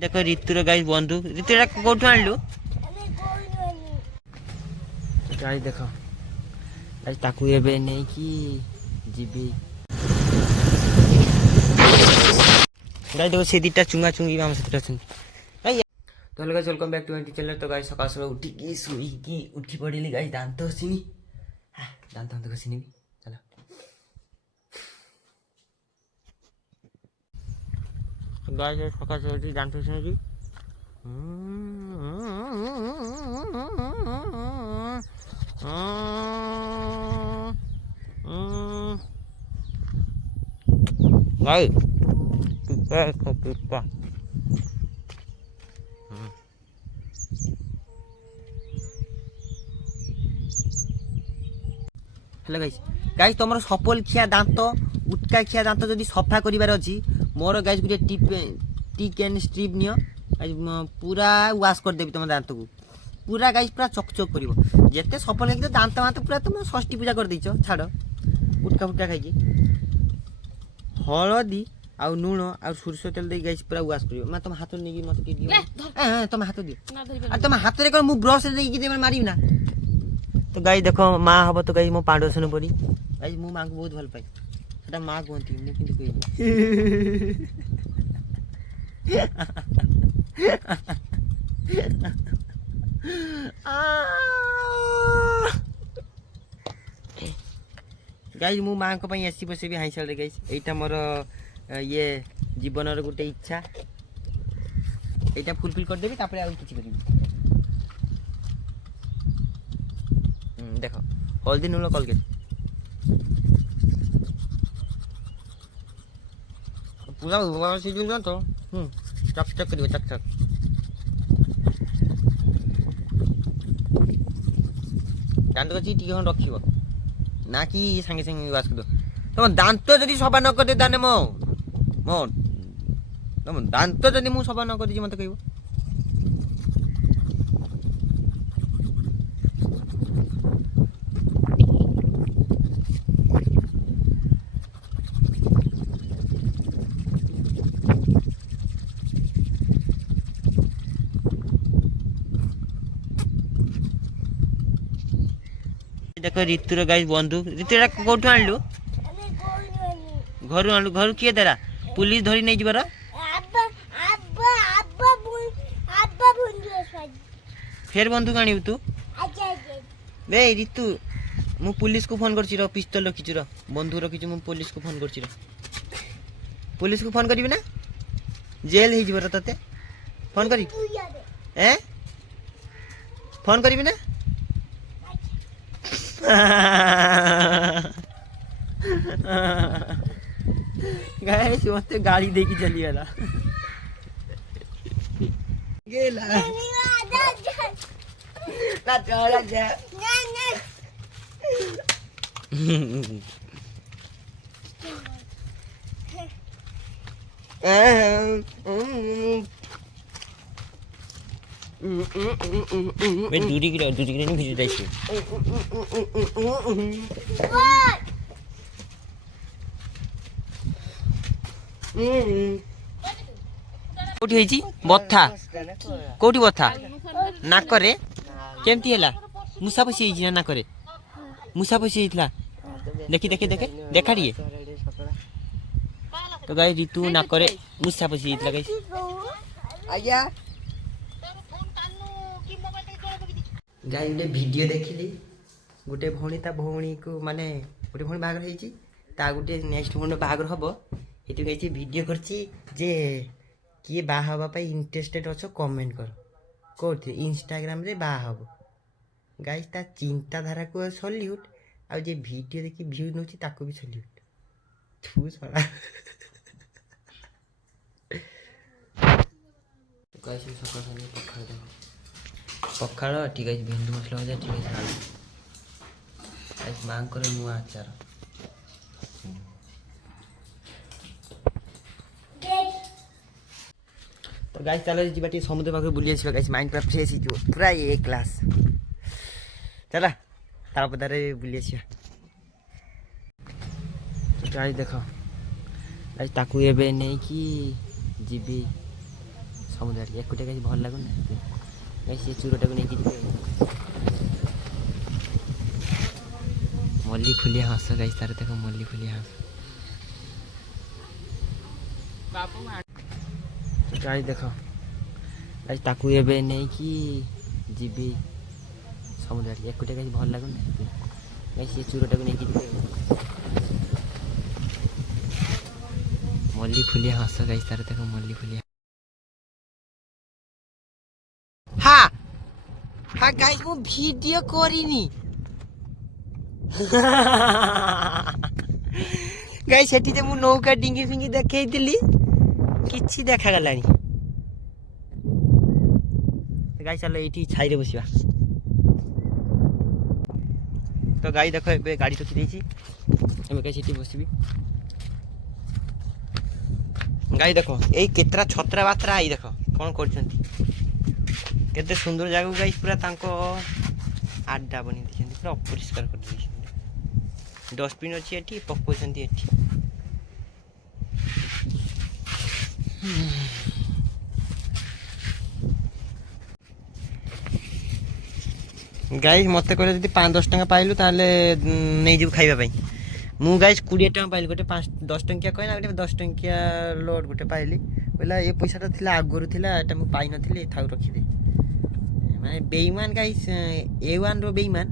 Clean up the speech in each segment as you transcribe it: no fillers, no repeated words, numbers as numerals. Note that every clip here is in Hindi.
देखो ऋतुर गाइस बंधु ऋतु एटा कोठु आनलु गाइस देखो गाइस ताकू एबे नै कि जीबी गाइस देखो से दिटा चुंगा चुंगी हम से दिटा चुंगी गाइस तो hello guys welcome back to anti channel. तो गाइस सकाळ सकाळ उठी की सोई की उठी पड़िली गाइस दांत हसिनी दांत दांत घसिनी चलो गाइस सकाळ सकाळ उठी दांत हसिनी की Đây, kita. Hello guys guys तुम सफल खिया दांत उटका खिया दांत जदि सफा करिवार अछि मोर guys Gute tick and strip neo पूरा वाश कर देबी तुम दांत को पूरा गाइस पूरा चकचक करिवो जेते सफल कि दांत दांत पूरा तुम षष्ठी पूजा कर दैछो छाड़ उटका फुटका खाइ की हलदी आउ नून आउ सरसो तेल दे गाइस पूरा वाश करियो मैं तुम हाथ नै कि मत दियो तुम हाथ दियो आ तुम हाथ रे कर मु ब्रश दे कि दे मारिब ना। तो गाइस देखो मां हबो तो गाइस मो पांडोसन पड़ी गाइस मु मां को बहुत भल पाई सेटा मां कोंती मु किंतु कहि गाइस मु मां को पई एसी बसे भी हाइसल रे गाइस एटा मोर ये जीवन रो गुटे इच्छा एटा फुलफिल कर देबी तापर आ किछि करिबी। देखो हल्दी नून कलगेट पूरा सीजन तो चक चक करियो चक चक दांत को टी हन रखिबो ना कि संगे संगे वाश कर दो तुम दांत जदि सफा न कर दे दाने मो मो तुम दांत जदि मु सफा न कर दी मते कहबो देखो ऋतुर गाइस बंधु ऋतु एटा कोठु आनलु घर आनलु घर किए देला पुलिस धरी नै जिबार फिर बंधु काणी तू बे ऋतु मु पुलिस को फोन करछि रो पिस्तल रखिछु रो बंधु रखिछु मु पुलिस को फोन करछि रो पुलिस को फोन करबी ना जेल हे जिबार तते फोन करी हैं फोन करबी ना गाइस मते गाड़ी देखी चली गला गेला ना चला जा मैं दूरी की नहीं भेज जाइए कोठी होईची बथा कोठी बथा नाक रे केमती हैला मुसा पसी होईची ना नाक रे मुसा पसी होईतला देखी देखी देखे देखा दिए तो गाइस ऋतु नाक रे मुसा पसी होईतला गाइस आया गाइस ने वीडियो देखिली गोटे भौणी ता भौणी को माने गोटे भौणी बागर होईची ता गोटे नेक्स्ट भौणी बागर हबो एतु गाइस वीडियो करची जे किए बा हवा पाई इंटरेस्टेड अछो कमेंट कर कोथि इंस्टाग्राम रे बा हबो गाइस ता चिंता धारा को सल्यूट आ जे वीडियो देखि व्यू नउची ताको भी सल्यूट थू साला गाइस सकाळ सकाळ पखाळ दे पखाळ ठीक है भेंडू मसला हो जाए ठीक है साल गाइस मांग करे नुआ आचार तो गाइस चलो जीवाटी समुद्र पाखे बुली आसीबा गाइस माइंड पूरा फ्रेश हिजो पूरा ए क्लास चला तार पदारे बुली आसीबा तो गाइस देखो गाइस ताकू एबे नै कि जीबी ସମୁଦ୍ର ଆଡ଼େ ଏକୁଟିଆ ଗାଇସ୍ ଭଲ ଲାଗୁନି ନା ଗାଇସ୍ ସେ ଚୁରଟାକୁ ନେଇକି ଯିବେ। ମଲ୍ଲି ଫୁଲିଆ ହଂସ ଗାଇସ୍ ତାର ଦେଖ ମଲ୍ଲି ଫୁଲିଆ ହଂସ ଗାଈ ଦେଖ ଗାଈ ତାକୁ ଏବେ ନେଇକି ଯିବି ସମୁଦ୍ର ଆଡ଼େ ଏକୁଟିଆ ଗାଈ ଭଲ ଲାଗୁନି ନା ଗାଈ ସେ ଚୁରଟାକୁ ନେଇକି ଯିବେ। ମଲ୍ଲି ଫୁଲିଆ ହଂସ ଗାଈ ତାର ଦେଖ ମଲ୍ଲି ଫୁଲିଆ हा हा गाइस ମୁଁ ଭିଡିଓ କରିନି ଗାଇସ୍ ସେଠି ଯେ ମୁଁ ନୌକା ଡିଙ୍ଗି ଫିଙ୍ଗି ଦେଖେଇଥିଲି କିଛି ଦେଖାଗଲାନି। ଗାଈ ଚାଲ ଏଇଠି ଛାଇରେ ବସିବା। ତ ଗାଈ ଦେଖ ଏବେ ଗାଡ଼ି ରଖିଦେଇଛି ଏବେ ଗାଈ ସେଠି ବସିବି। ଗାଈ ଦେଖ ଏଇ କେତେଟା ଛତ୍ରା ବାତ୍ରା ଆଇ ଦେଖ କ'ଣ କରୁଛନ୍ତି କେତେ ସୁନ୍ଦର ଜାଗାକୁ ଗାଈ ପୁରା ତାଙ୍କ ଆଡ୍ଡା ବନେଇ ଦେଇଛନ୍ତି ପୁରା ଅପରିଷ୍କାର କରିଦେଇଛନ୍ତି। ଡଷ୍ଟବିନ୍ ଅଛି ଏଠି ପକଉଛନ୍ତି ଏଠି। ଗାଈ ମତେ କହିଲେ ଯଦି 5-10 ଟଙ୍କା ପାଇଲୁ ତାହେଲେ ନେଇଯିବୁ ଖାଇବା ପାଇଁ। ମୁଁ ଗାଈସ୍ 20 ଟଙ୍କା ପାଇଲି ଗୋଟେ 10 ଟଙ୍କିଆ କହିଲା ଗୋଟେ 10 ଟଙ୍କିଆ ଲୋଡ୍ ଗୋଟେ ପାଇଲି କହିଲା ଏ ପଇସାଟା ଥିଲା ଆଗରୁ ଥିଲା ଏଟା ମୁଁ ପାଇନଥିଲି ଥାଉ ରଖିଦେ। ମାନେ ବେଇମାନ ଗାଈସ୍ A1 ର ବେଇମାନ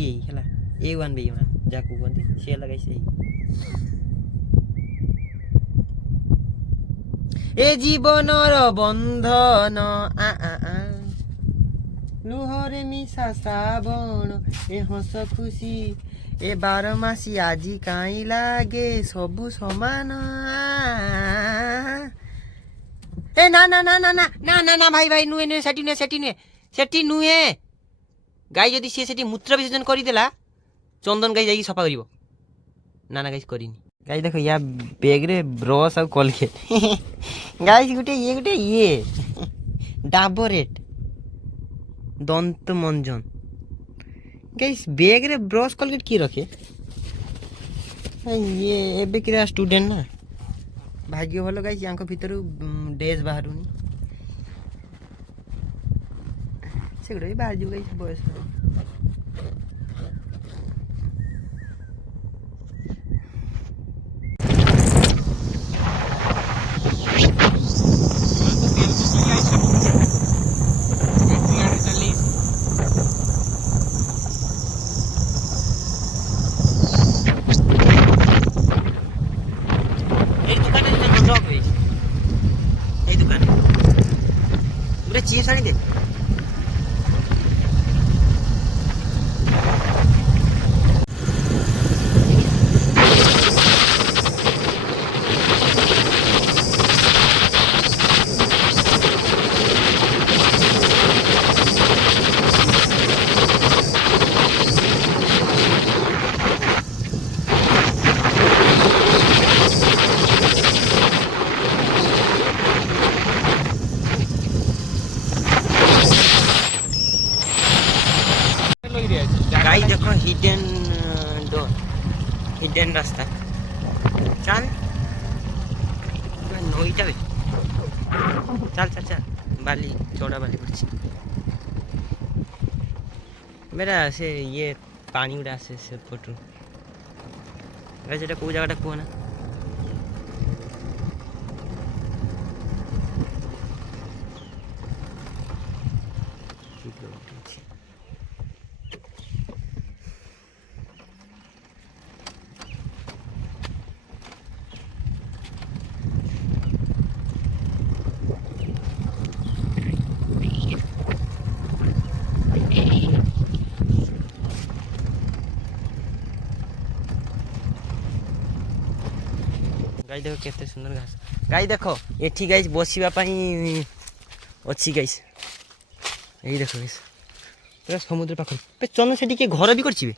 ଇଏ ହେଲା A1 ବେଇମାନ ଯାହାକୁ କୁହନ୍ତି ସେ ହେଲା ଗାଈସ୍ ଏଇ ଏ ଜୀବନର ବନ୍ଧନ ଲୁହରେ ମିଶା ଶ୍ରାବଣ ଏ ହସ ଖୁସି ଏ 12 ମାସି ଆଜି କାଇଁ ଲାଗେ ସବୁ ସମାନ। ଏ ନା ନା ନା ନା ନା ନା ନା ନା ଭାଇ ଭାଇ ନୁହେଁ ନୁହେଁ ସେଠି ନୁହେଁ ସେଠି ନୁହେଁ ଗାଈ ଯଦି ସିଏ ସେଠି ମୂତ୍ର ବିସର୍ଜନ କରିଦେଲା ଚନ୍ଦନ ଗାଈ ଯାଇକି ସଫା କରିବ। ନା ନା ଗାଈ କରିନି। ଗାଈ ଦେଖ ୟା ବ୍ୟାଗରେ ବ୍ରସ୍ ଆଉ କଲଗେଟ୍ ଗାଈ ଗୋଟେ ଇଏ ଡାବରେଟ୍ ଦନ୍ତ ମଞ୍ଜନ ଗାଇସ୍ ବ୍ୟାଗରେ ବ୍ରସ୍ କଲଗେଟ୍ କିଏ ରଖେ ଇଏ ଏବେ କିରା ଷ୍ଟୁଡେଣ୍ଟ ନା ଭାଗ୍ୟ ଭଲ ଗାଇସ୍ ୟାଙ୍କ ଭିତରୁ ଡେଜ୍ ବାହାରୁନି ସେଗୁଡ଼ା ବି ବାହାରିଯିବ ଗାଇସ୍ ବୟସ। चिप्स आनी दे गाई देखो हिडन डोर हिडन रास्ता चल नईटा चल चल चल बाली चौड़ा बाली पड़ी मेरा से ये पानी गुड़ा आसे से फोटो गाइस एटा को जगह कहना गाई देख केते सुंदर घास गाई देख एठी गाइस बसिबा पई अछि गाइस एई देखो गाइस पूरा समुद्र पाखर पे चल सेठी के घर भी करछिबे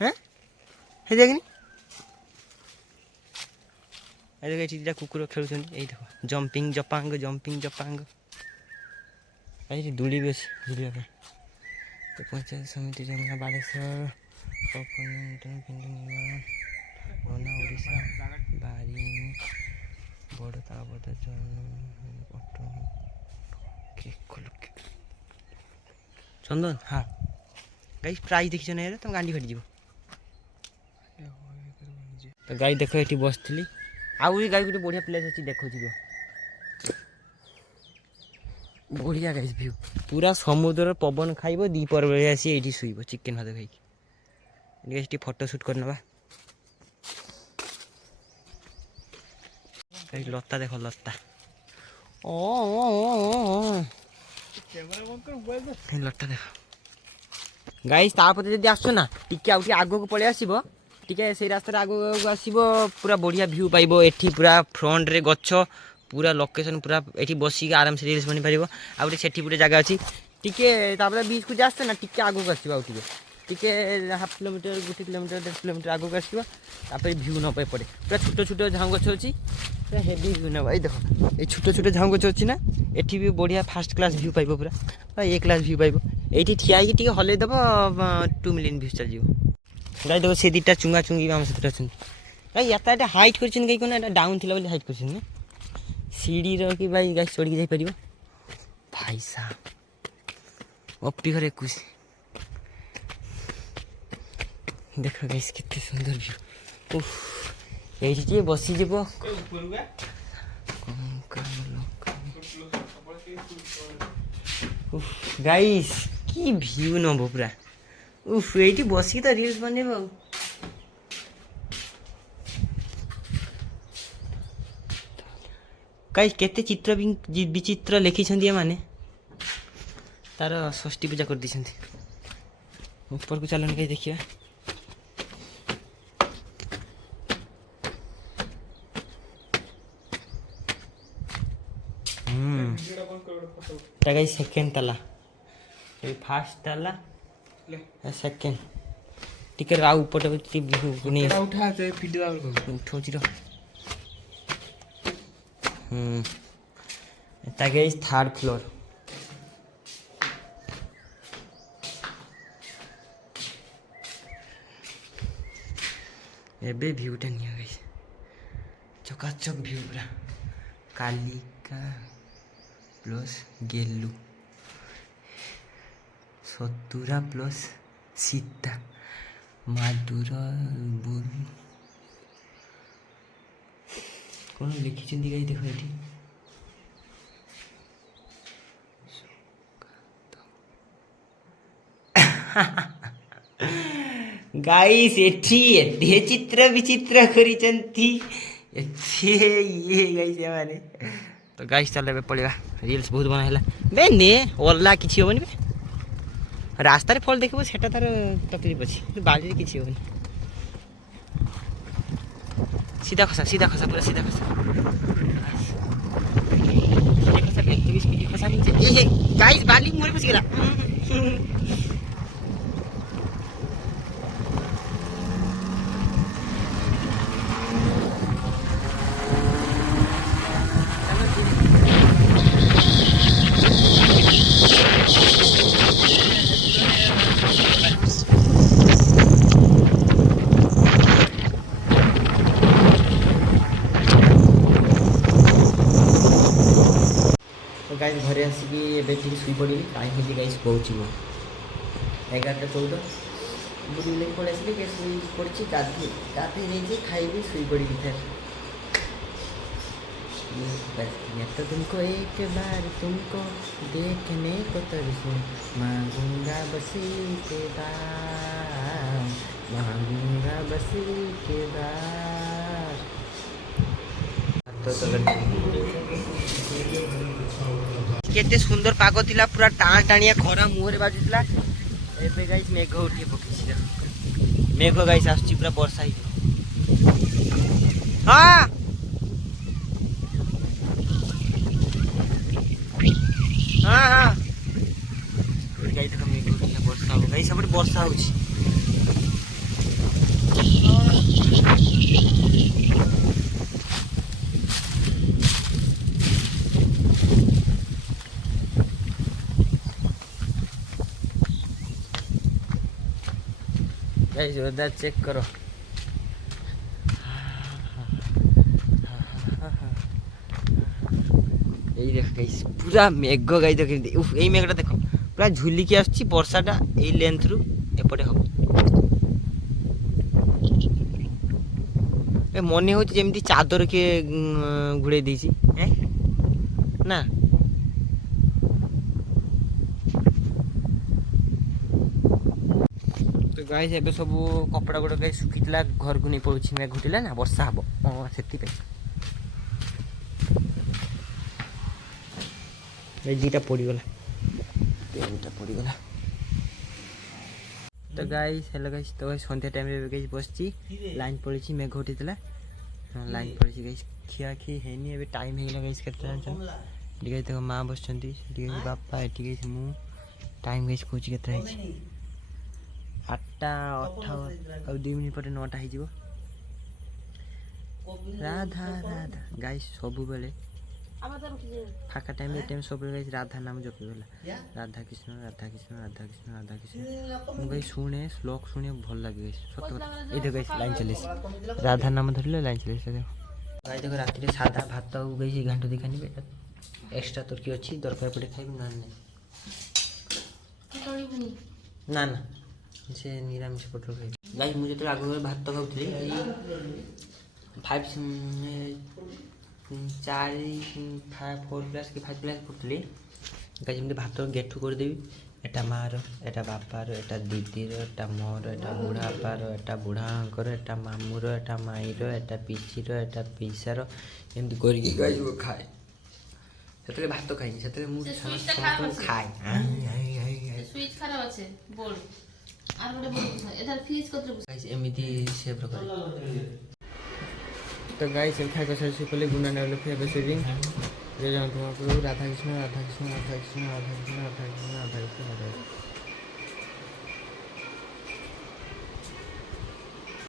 हैं हे देखनी ए देख एठी दिटा कुकुर खेलुछन एई देखो जंपिंग जपांग गाइस दुली बेस दुलिया पे तो पंचायत समिति जंगला बालेश्वर ओपन निर्माण ओना ओडिशा बारी ବଡ଼ ତାବତ ଚନ୍ଦନ ହଁ ଗାଈ ପ୍ରାଇସ୍ ଦେଖିଛ ନା ଏରା ତମ ଗାଣ୍ଡି ଫାଟିଯିବ। ତ ଗାଈ ଦେଖ ଏଠି ବସିଥିଲି ଆଉ ବି ଗାଈ ଗୋଟେ ବଢ଼ିଆ ପ୍ଲେସ୍ ଅଛି ଦେଖଉଛି ରୁହ। ବଢ଼ିଆ ଗାଈ ଭିଉ ପୁରା ସମୁଦ୍ରର ପବନ ଖାଇବ ଦ୍ୱିପହର ବେଳେ ଆସି ଏଇଠି ଶୋଇବ ଚିକେନ୍ ଭାତ ଖାଇକି। ଏଠି ଟିକେ ଫଟୋ ସୁଟ୍ କରିନେବା। ଏଇ ଲତା ଦେଖ ଲତା ଲତା ଦେଖ ଗାଈ ତାପରେ ଯଦି ଆସୁଛ ନା ଟିକେ ଆଉ ଟିକେ ଆଗକୁ ପଳେଇ ଆସିବ ଟିକେ ସେଇ ରାସ୍ତାରେ ଆଗକୁ ଆସିବ ପୁରା ବଢ଼ିଆ ଭିଉ ପାଇବ। ଏଠି ପୁରା ଫ୍ରଣ୍ଟରେ ଗଛ ପୁରା ଲୋକେସନ୍ ପୁରା ଏଠି ବସିକି ଆରାମସେ ରିଲ୍ସ ବନେଇପାରିବ। ଆଉ ଗୋଟେ ସେଠି ଗୋଟେ ଜାଗା ଅଛି ଟିକେ ତାପରେ ବିଚ୍କୁ ଯେ ଆସୁଛ ନା ଟିକେ ଆଗକୁ ଆସିବ ଆଉ ଟିକେ ହାଫ୍ କିଲୋମିଟର 1 କିଲୋମିଟର 1.5 କିଲୋମିଟର ଆଗକୁ ଆସିବ ତାପରେ ଭିଉ ନେବ ଏପଟେ ପୁରା ଛୋଟ ଛୋଟ ଝାଉଁ ଗଛ ଅଛି ପୁରା ହେଭି ଭିଉ ନେବ। ଏଇ ଦେଖ ଏଇ ଛୋଟ ଛୋଟ ଝାଉଁ ଗଛ ଅଛି ନା ଏଠି ବି ବଢ଼ିଆ ଫାର୍ଷ୍ଟ କ୍ଲାସ୍ ଭିଉ ପାଇବ ପୁରା ଏ କ୍ଲାସ୍ ଭିଉ ପାଇବ। ଏଇଠି ଠିଆ ହେଇକି ଟିକେ ହଲେଇ ଦେବ 2 ମିଲିୟନ୍ ଭିଉସ୍ ଚାଲିଯିବ। ଗାଈ ଦେଖ ସେ ଦୁଇଟା ଚୁଙ୍ଗା ଚୁଙ୍ଗି ଆମ ସେଥିରେ ଅଛନ୍ତି। ଗାଈ ଏଟା ହାଇଟ୍ କରିଛନ୍ତି ଗାଈ କ'ଣ ଏଟା ଡାଉନ୍ ଥିଲା ବୋଲି ହାଇଟ୍ କରିଛନ୍ତି ନା ସିଡ଼ିର କି ଭାଇ ଗାଈ ଚଢ଼ିକି ଯାଇପାରିବ। ଭାଇ ସାହା ଅପି ଘର 21 ଦେଖ ଗାଇସ୍ କେତେ ସୁନ୍ଦର ଭିଉ। ଏଇଠି ଟିକେ ବସିଯିବ ଗାଇସ୍ କି ଭିଉ ନବ ପୁରା ଏଇଠି ବସିକି ତ ରିଲ୍ସ ବନେଇବ ଆଉ। ଗାଇସ୍ କେତେ ଚିତ୍ର ବିଚିତ୍ର ଲେଖିଛନ୍ତି ଏମାନେ ତାର ଷଷ୍ଠୀ ପୂଜା କରିଦେଇଛନ୍ତି। ଉପରକୁ ଚାଲନି ଗାଈ ଦେଖିବା। गाइस सेकेंड ताला ये फास्ट ताला सेकेंड टिके आ ऊपर नहीं उठा दे वीडियो उठौची रो एटा गाइस थर्ड फ्लोर। एबे व्यूटा नहीं गाइस चकाचक व्यू पूरा कालिका प्लस गेलु सतुरा प्लस सीता मादुरा बुरु कौन लिखी गाई देख ये गाइस एठी एते चित्र विचित्र करिसंती ये गाइस माने तो गाइस चल पड़ा रिल्स बहुत बना बे ने ओला किसी हेनी बे रास्तार फल देखो से तार तकलीफ अच्छी बाड़ी किसी हेनी सीधा खसा पूरा सीधा खसा गाइस बाली मोरे पसिगला गाइस घरे आसिकी एबे ठीक शुई पड़ी टाइम होती गाइस पहुँच 11:14 बुढ़ी लेके पड़े आसिले के शुई पड़ी गाधे नहीं खाइबी शुई पड़ी फिर मैं तो तुमको एक बार तुमको देखने को तरसूं मांगूंगा बसी के दाम मांगूंगा बसी के दाम केते सुंदर पाग थिला पूरा टाणिया खरा मुहरे बाजुला एबे गाइस मेघ उठी पकेछि मेघ गाइस आछी पूरा वर्षा ही हां हां हां गाइस देखो मेघ उठी वर्षा हो गाइस सब वर्षा होछि गाइस वेदर चेक करो এই দেখ গাইস পুরা মেঘ গাই দেখ এই মেঘটা দেখো পুরা ঝুলিকি আসছি বর্ষাটা এই লেন্থରୁ এপଟେ হব ଏ ମନେ ହେଉଛି ଯେମିତି ଚାଦର କିଏ ଘୋଡ଼େଇ ଦେଇଛି ନା ତ ଗାଇସ୍ ଏବେ ସବୁ କପଡ଼ା ଗୁଡ଼ାକ ଶୁଖିଥିଲା ଘରକୁ ନେଇ ପଳଉଛି ମେଘ ଘୁଟିଲା ନା ବର୍ଷା ହବ ସେଥିପାଇଁ ଏ ଦୁଇଟା ପଡ଼ିଗଲା ତିନିଟା ପଡ଼ିଗଲା तो गाइस हेलो गाइस तो सन्ध्या टाइम रे गाइस बसची लाइन पड़ीची मेघ उठीला लाइन पड़ीची गाइस खिया खी हेनी एबे टाइम हेला गाइस केतना जान डी गाइस देखो मां बसचंती डी गाइस बापा एटी गाइस मु टाइम गाइस कोची केतना हिची 8टा 58 और 2 मिनिट पर 9टा ही जीवो राधा राधा गाइस सबु बेले फाका टाइम टाइम सब गाइस राधा नाम जपी बोला राधा कृष्ण राधा कृष्ण राधा कृष्ण राधा कृष्ण मु गाइस शुणे श्लोक शुणे भल लागे गाइस सत ए देखो गाइस लाइन चलेस राधा नाम धरले लाइन चलेस देखो गाइस देखो रात रे सादा भात और गाइस घंटा दिखानी बेटा एक्स्ट्रा तुर्की अछि दरकार पड़े खाइब ना ना ना से निरामिष पटल खाइ गाइस मुझे तो आगो भात खाउथली 4 क्लास की 5 क्लास पढ़ुली गाइस जमते भात गेठू कर देबी एटा मार एटा बापार एटा दीदीर एटा मोर एटा बुढ़ा बापार एटा बुढ़ा अंकर एटा मामूर एटा माईर एटा पिसीर एटा पिसार एमती करके गाइस वो खाए सेतले भात खाइ सेतले मु खाए स्विच खराब আছে बोल আর বড় বড় এটার ফ্রিজ কত गाइस एमती सेव कर तो गाइस खाई को से पहले गुना डाल फिर सेविंग ये जान तुम राधा कृष्ण राधा कृष्ण राधा कृष्ण राधा कृष्ण राधा कृष्ण राधा कृष्ण राधा कृष्ण